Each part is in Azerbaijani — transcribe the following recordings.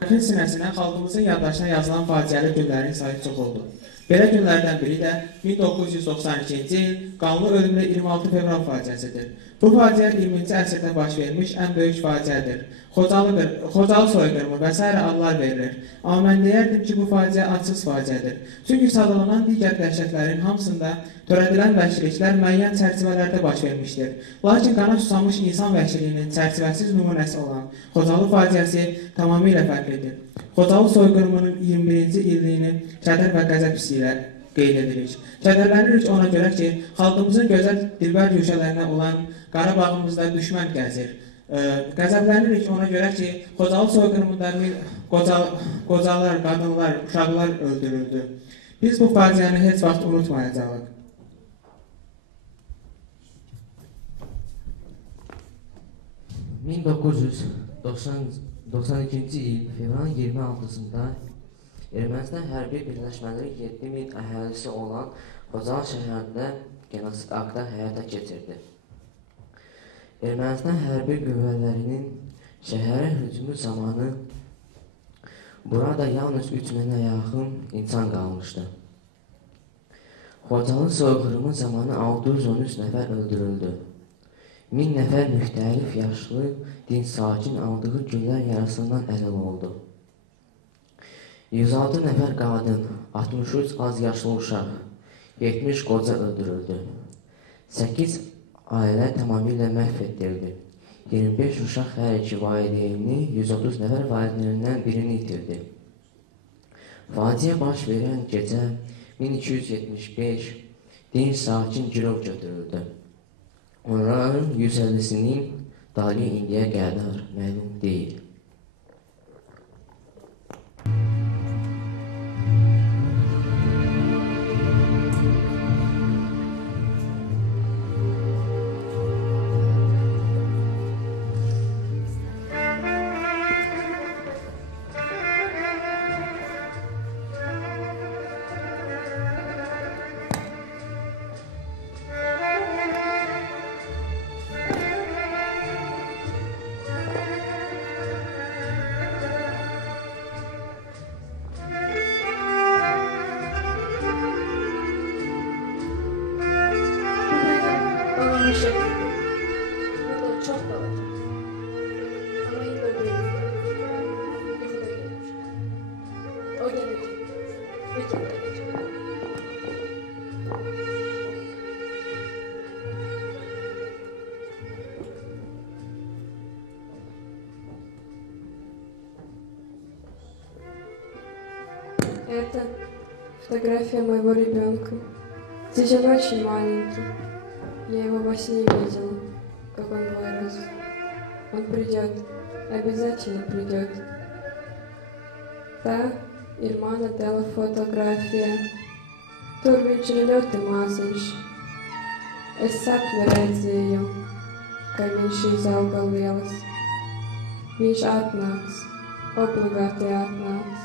Tarixin sinəsinə xalqımızın yaddaşına yazılan faciəli günlərin sayı çox oldu. Belə günlərdən biri də 1992-ci il qanlı ölümlü 26 fevral faciəsidir. Bu faciə 20-ci əsrdə baş vermiş ən böyük faciədir. Xocalı soyqırımı və s. adlar verilir. Amma mən deyərdim ki, bu faciə adsız faciədir. Çünki sadalanan digər dəhşətlərin hamısında törədilən vəhşiliklər müəyyən çərçivələrdə baş vermişdir. Lakin qana susamış insan vəhşiliyinin çərçivəsiz nümunəsi olan Xocalı faciəsi tamamilə fərqlidir. Xocalı soyqırımının 21-ci illiyini kədər və qəzəb hissi ilə qeyd edirik. Kədərlənirik ona görə ki, xalqımızın gözəl dilbər güşələrinə olan Qarabağımızda düşmən gəzir. Qəzəblənirik ona görə ki, Xocalı soyqırımında qocalar, qadınlar, uşaqlar öldürüldü. Biz bu faciəni heç vaxt unutmayacağıq. ...1992-ci il fevralın 26-sında Ermənistan hərbi birləşmələri 7000 əhalisi olan Xocalı şəhərində genosid aktı həyata keçirdi. Ermənistan hərbi qüvvələrinin şəhərə hücumu zamanı burada yalnız 3000-ə yaxın insan qalmışdı. Xocalı soyqırımı zamanı 613 nəfər öldürüldü. 1000 nəfər müxtəlif yaşlı, dinc sakin aldığı güllər yarasından əlil oldu. 106 nəfər qadın, 63 az yaşlı uşaq, 70 qoca öldürüldü. 8 ailə tamamilə məhv etdirildi. 25 uşaq hər iki valideyni, 130 nəfər valideynindən birini itirdi. Faciə baş verən gecə 1275 dinc sakin girov götürüldü. Onların 150-sinin dalı indiyə qədər məlum deyil. Это фотография моего ребенка. Здесь он очень маленький. Я его во сне видела, как он вырос. Он придет, обязательно придет. Tā ir mana tēla fotografija. Tur viņš ir ļoti maziņš. Es sapni redzēju, ka viņš izauga lielas. Viņš atnāks, obligāti atnāks.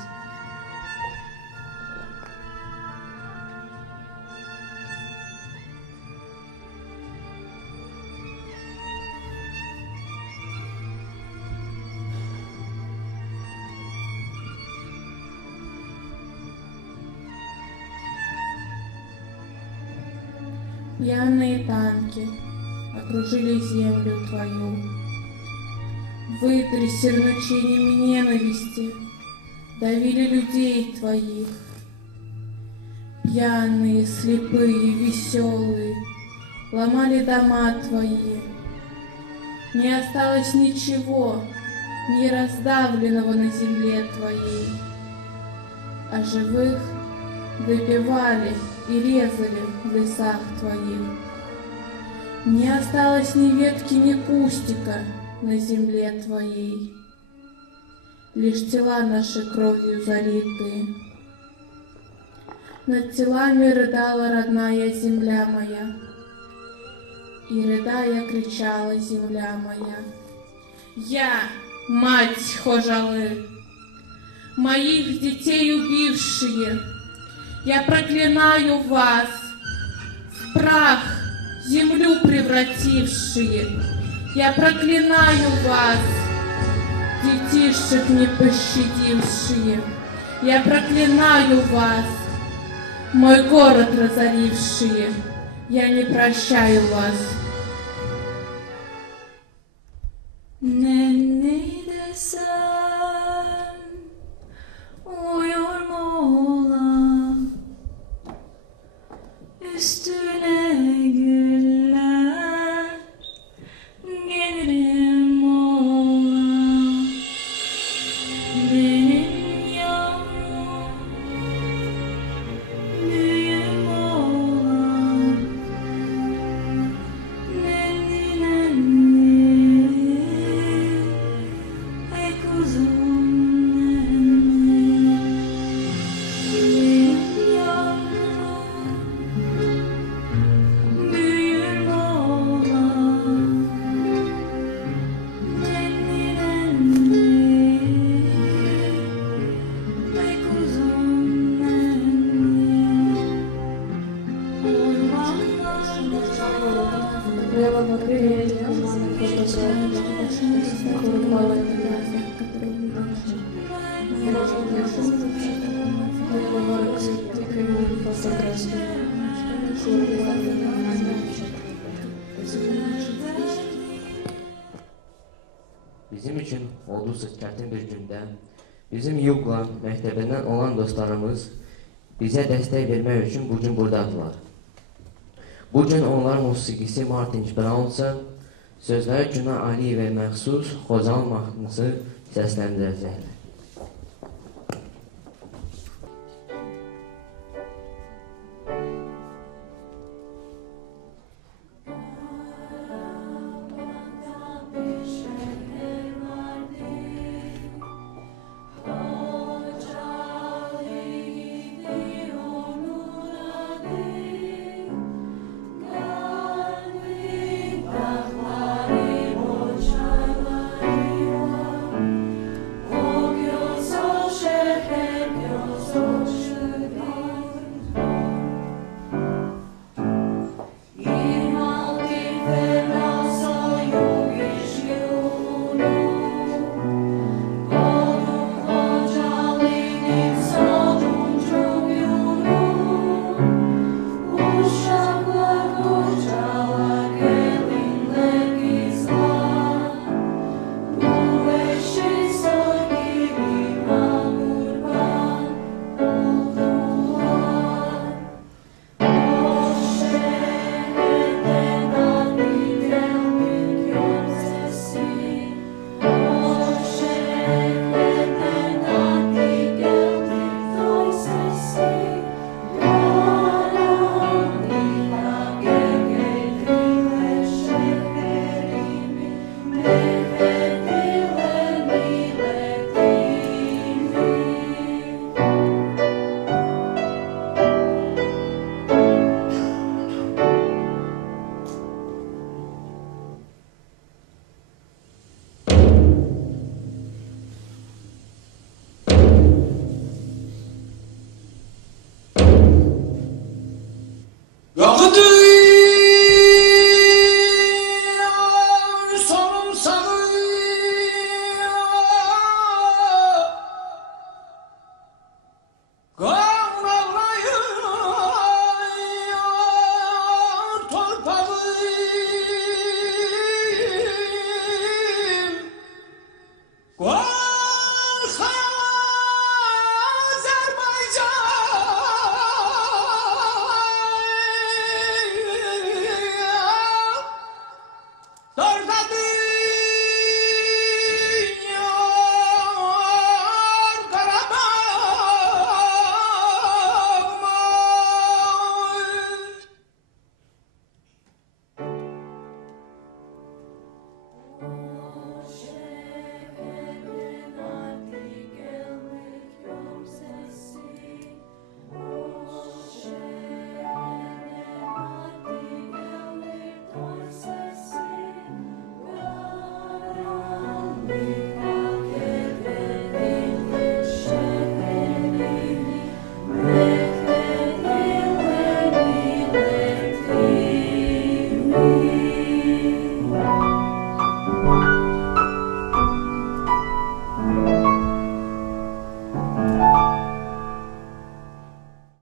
Пьяные танки окружили землю твою. Выдри сернучениями ненависти давили людей твоих. Пьяные, слепые, веселые ломали дома твои. Не осталось ничего, не раздавленного на земле твоей. А живых добивали и резали в лесах твоих. Не осталось ни ветки, ни кустика на земле твоей. Лишь тела наши кровью залитые. Над телами рыдала родная земля моя. И рыдая кричала земля моя: я, мать Хожалы, моих детей убившие, я проклинаю вас, в прах землю превратившие. Я проклинаю вас, детишек не пощадившие. Я проклинаю вас, мой город разорившие. Я не прощаю вас. Nenni desem uyur mu ola, üstüne güller gelirim ola. Benim yavrum büyüm ola, nenni nenni. Bizim için olduqca çətin bir gündə bizim Yuqla məktəbindən olan dostlarımız bizə dəstək vermək üçün bugün buradadılar. Bugün onlar musiqisi Martin Brownsa, sözləri Günah Aliyevə məxsus Xozal mahnısı səsləndirəcəklər.